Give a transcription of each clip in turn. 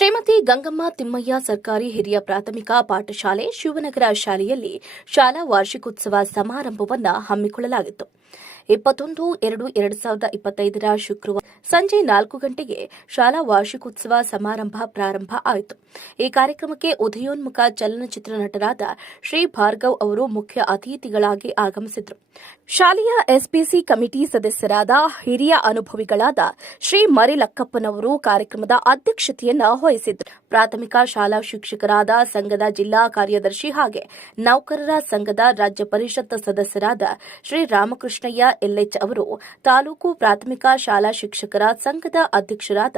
ಶ್ರೀಮತಿ ಗಂಗಮ್ಮ ತಿಮ್ಮಯ್ಯ ಸರ್ಕಾರಿ ಹಿರಿಯ ಪ್ರಾಥಮಿಕ ಪಾಠಶಾಲೆ ಶಿವನಗರ ಶಾಲೆಯಲ್ಲಿ ಶಾಲಾ ವಾರ್ಷಿಕೋತ್ಸವ ಸಮಾರಂಭವನ್ನು ಹಮ್ಮಿಕೊಳ್ಳಲಾಗಿತ್ತು. ಇಪ್ಪತ್ತೊಂದು, ಎರಡು ಎರಡು ಸಾವಿರದ ಇಪ್ಪತ್ತೈದರ ಶುಕ್ರವಾರ ಸಂಜೆ ನಾಲ್ಕು ಗಂಟೆಗೆ ಶಾಲಾ ವಾರ್ಷಿಕೋತ್ಸವ ಸಮಾರಂಭ ಪ್ರಾರಂಭ ಆಯಿತು. ಈ ಕಾರ್ಯಕ್ರಮಕ್ಕೆ ಉದಯೋನ್ಮುಖ ಚಲನಚಿತ್ರ ನಟರಾದ ಶ್ರೀ ಭಾರ್ಗವ್ ಅವರು ಮುಖ್ಯ ಅತಿಥಿಗಳಾಗಿ ಆಗಮಿಸಿದ್ರು. ಶಾಲೆಯ ಎಸ್ಪಿಸಿ ಕಮಿಟಿ ಸದಸ್ಯರಾದ ಹಿರಿಯ ಅನುಭವಿಗಳಾದ ಶ್ರೀ ಮರಿಲಕ್ಕಪ್ಪನವರು ಕಾರ್ಯಕ್ರಮದ ಅಧ್ಯಕ್ಷತೆಯನ್ನು ವಹಿಸಿದ್ರು ಪ್ರಾಥಮಿಕ ಶಾಲಾ ಶಿಕ್ಷಕರಾದ ಸಂಘದ ಜಿಲ್ಲಾ ಕಾರ್ಯದರ್ಶಿ ಹಾಗೆ ನೌಕರರ ಸಂಘದ ರಾಜ್ಯ ಪರಿಷತ್ ಸದಸ್ಯರಾದ ಶ್ರೀ ರಾಮಕೃಷ್ಣಯ್ಯ ಎಲ್ಎಚ್ ಅವರು ತಾಲೂಕು ಪ್ರಾಥಮಿಕ ಶಾಲಾ ಶಿಕ್ಷಕರ ಸಂಘದ ಅಧ್ಯಕ್ಷರಾದ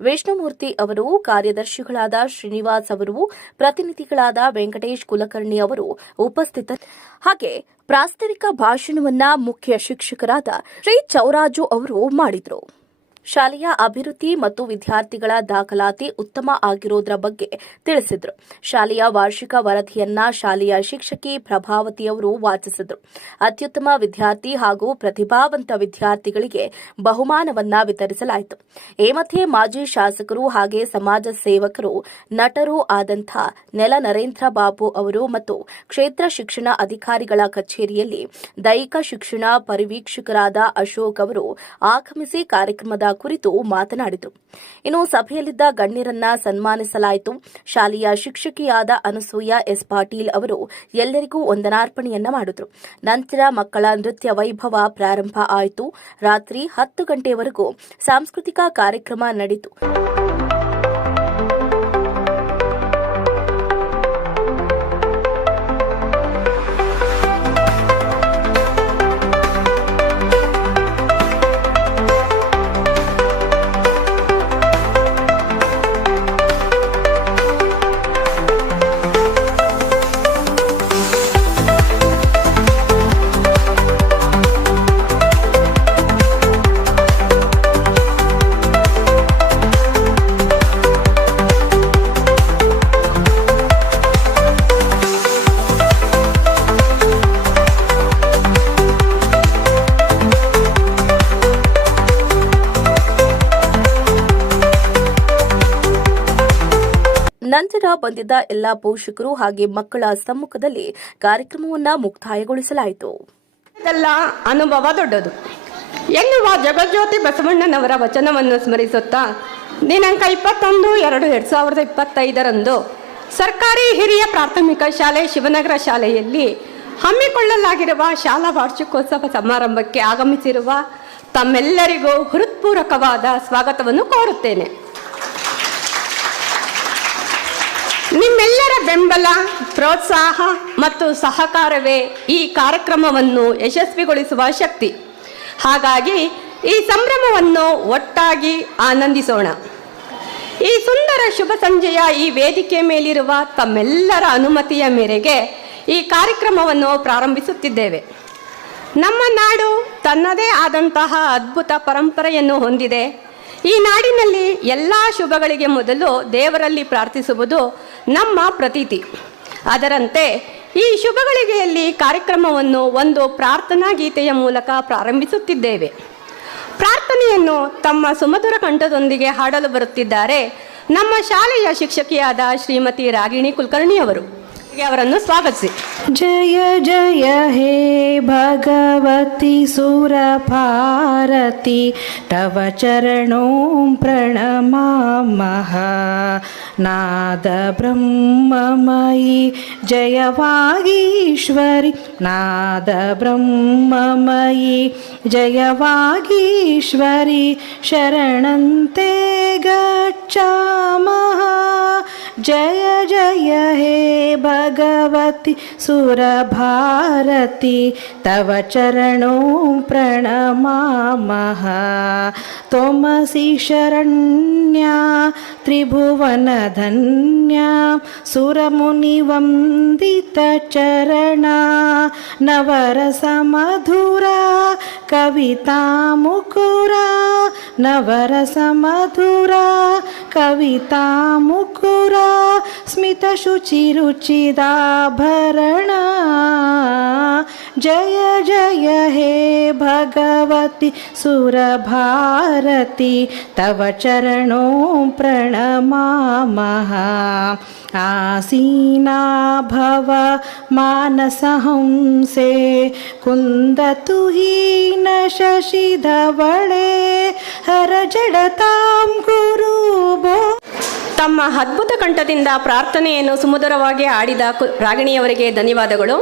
ವಿಷ್ಣುಮೂರ್ತಿ ಅವರು, ಕಾರ್ಯದರ್ಶಿಗಳಾದ ಶ್ರೀನಿವಾಸ್ ಅವರು, ಪ್ರತಿನಿಧಿಗಳಾದ ವೆಂಕಟೇಶ್ ಕುಲಕರ್ಣಿ ಅವರು ಉಪಸ್ಥಿತ ಹಾಗೆ ಪ್ರಾಸ್ತಾವಿಕ ಭಾಷಣವನ್ನ ಮುಖ್ಯ ಶಿಕ್ಷಕರಾದ ಶ್ರೀ ಚೌರಾಜು ಅವರು ಮಾಡಿದರು. ಶಾಲೆಯ ಅಭಿವೃದ್ಧಿ ಮತ್ತು ವಿದ್ಯಾರ್ಥಿಗಳ ದಾಖಲಾತಿ ಉತ್ತಮ ಆಗಿರೋದ್ರ ಬಗ್ಗೆ ತಿಳಿಸಿದರು. ಶಾಲೆಯ ವಾರ್ಷಿಕ ವರದಿಯನ್ನ ಶಾಲೆಯ ಶಿಕ್ಷಕಿ ಪ್ರಭಾವತಿಯವರು ವಾಚಿಸಿದರು. ಅತ್ಯುತ್ತಮ ವಿದ್ಯಾರ್ಥಿ ಹಾಗೂ ಪ್ರತಿಭಾವಂತ ವಿದ್ಯಾರ್ಥಿಗಳಿಗೆ ಬಹುಮಾನವನ್ನ ವಿತರಿಸಲಾಯಿತು. ಈ ಮಧ್ಯೆ ಮಾಜಿ ಶಾಸಕರು ಹಾಗೆ ಸಮಾಜ ಸೇವಕರು, ನಟರು ಆದಂಥ ನೆಲ ನರೇಂದ್ರ ಬಾಬು ಅವರು ಮತ್ತು ಕ್ಷೇತ್ರ ಶಿಕ್ಷಣ ಅಧಿಕಾರಿಗಳ ಕಚೇರಿಯಲ್ಲಿ ದೈಹಿಕ ಶಿಕ್ಷಣ ಪರಿವೀಕ್ಷಕರಾದ ಅಶೋಕ್ ಅವರು ಆಗಮಿಸಿ ಕಾರ್ಯಕ್ರಮದ ಕುರಿತು ಮಾತನಾಡಿದರು. ಇನ್ನು ಸಭೆಯಲ್ಲಿದ್ದ ಗಣ್ಯರನ್ನ ಸನ್ಮಾನಿಸಲಾಯಿತು. ಶಾಲೆಯ ಶಿಕ್ಷಕಿಯಾದ ಅನಸೂಯ ಎಸ್. ಪಾಟೀಲ್ ಅವರು ಎಲ್ಲರಿಗೂ ವಂದನಾರ್ಪಣೆಯನ್ನ ಮಾಡಿದ್ರು. ನಂತರ ಮಕ್ಕಳ ನೃತ್ಯ ವೈಭವ ಪ್ರಾರಂಭ ಆಯಿತು. ರಾತ್ರಿ ಹತ್ತು ಗಂಟೆಯವರೆಗೂ ಸಾಂಸ್ಕೃತಿಕ ಕಾರ್ಯಕ್ರಮ ನಡೆಯಿತು ನಂತರ ಬಂದಿದ್ದ ಎಲ್ಲಾ ಪೋಷಕರು ಹಾಗೆ ಮಕ್ಕಳ ಸಮ್ಮುಖದಲ್ಲಿ ಕಾರ್ಯಕ್ರಮವನ್ನು ಮುಕ್ತಾಯಗೊಳಿಸಲಾಯಿತು. ಅನುಭವ ದೊಡ್ಡದು. ಎನ್ನುವ ಜಗಜ್ಯೋತಿ ಬಸವಣ್ಣನವರ ವಚನವನ್ನು ಸ್ಮರಿಸುತ್ತಾ, ದಿನಾಂಕ ಇಪ್ಪತ್ತೊಂದು ಎರಡು ಎರಡು ಸಾವಿರದ ಇಪ್ಪತ್ತೈದರಂದು ಸರ್ಕಾರಿ ಹಿರಿಯ ಪ್ರಾಥಮಿಕ ಶಾಲೆ ಶಿವನಗರ ಶಾಲೆಯಲ್ಲಿ ಹಮ್ಮಿಕೊಳ್ಳಲಾಗಿರುವ ಶಾಲಾ ವಾರ್ಷಿಕೋತ್ಸವ ಸಮಾರಂಭಕ್ಕೆ ಆಗಮಿಸಿರುವ ತಮ್ಮೆಲ್ಲರಿಗೂ ಹೃತ್ಪೂರ್ವಕವಾದ ಸ್ವಾಗತವನ್ನು ಕೋರುತ್ತೇನೆ. ಬೆಂಬಲ, ಪ್ರೋತ್ಸಾಹ ಮತ್ತು ಸಹಕಾರವೇ ಈ ಕಾರ್ಯಕ್ರಮವನ್ನು ಯಶಸ್ವಿಗೊಳಿಸುವ ಶಕ್ತಿ. ಹಾಗಾಗಿ ಈ ಸಂಭ್ರಮವನ್ನು ಒಟ್ಟಾಗಿ ಆನಂದಿಸೋಣ. ಈ ಸುಂದರ ಶುಭ ಸಂಜೆಯ ಈ ವೇದಿಕೆ ಮೇಲಿರುವ ತಮ್ಮೆಲ್ಲರ ಅನುಮತಿಯ ಮೇರೆಗೆ ಈ ಕಾರ್ಯಕ್ರಮವನ್ನು ಪ್ರಾರಂಭಿಸುತ್ತಿದ್ದೇವೆ. ನಮ್ಮ ನಾಡು ತನ್ನದೇ ಆದಂತಹ ಅದ್ಭುತ ಪರಂಪರೆಯನ್ನು ಹೊಂದಿದೆ. ಈ ನಾಡಿನಲ್ಲಿ ಎಲ್ಲ ಶುಭಗಳಿಗೆ ಮೊದಲು ದೇವರಲ್ಲಿ ಪ್ರಾರ್ಥಿಸುವುದು ನಮ್ಮ ಪ್ರತೀತಿ. ಅದರಂತೆ ಈ ಶುಭಗಳಿಗೆಯಲ್ಲಿ ಕಾರ್ಯಕ್ರಮವನ್ನು ಒಂದು ಪ್ರಾರ್ಥನಾ ಗೀತೆಯ ಮೂಲಕ ಪ್ರಾರಂಭಿಸುತ್ತಿದ್ದೇವೆ. ಪ್ರಾರ್ಥನೆಯನ್ನು ತಮ್ಮ ಸುಮಧುರ ಕಂಠದೊಂದಿಗೆ ಹಾಡಲು ಬರುತ್ತಿದ್ದಾರೆ ನಮ್ಮ ಶಾಲೆಯ ಶಿಕ್ಷಕಿಯಾದ ಶ್ರೀಮತಿ ರಾಗಿಣಿ ಕುಲಕರ್ಣಿ ಅವರು ಹೀಗೆ ಅವರನ್ನು ಸ್ವಾಗತಿಸಿ ಜಯ ಜಯ ಹೇ ಭಗವತಿ ಸುರಭಾರತಿ ತವ ಚರಣೋ ಪ್ರಣಮಾಮಹ ನಾದ ಬ್ರಹ್ಮಮಯಿ ಜಯವಾಗೀಶ್ವರಿ ನಾದ ಬ್ರಹ್ಮಮಯಿ ಜಯವಾಗೀಶ್ವರಿ ಶರಣಂತೆ ಗಚ್ಚಾಮಹ जय जय हे भगवति सुरभारति तव चरणों प्रणमामः। त्वमसि शरण्या त्रिभुवनधन्या कविता मुकुरा नवरसमधुरा कविता मुकुरा स्मितशुचिरुचिदा भरण जय जय हे भगवति सुरभारति तव चरणो प्रणमामः आसीना भव मानसहंसे कुन्दतु हीन शशिधवळे हर जडतां ತಮ್ಮ ಅದ್ಭುತ ಕಂಠದಿಂದ ಪ್ರಾರ್ಥನೆಯನ್ನು ಸುಮಧುರವಾಗಿ ಆಡಿದ ರಾಗಿಣಿಯವರಿಗೆ ಧನ್ಯವಾದಗಳು.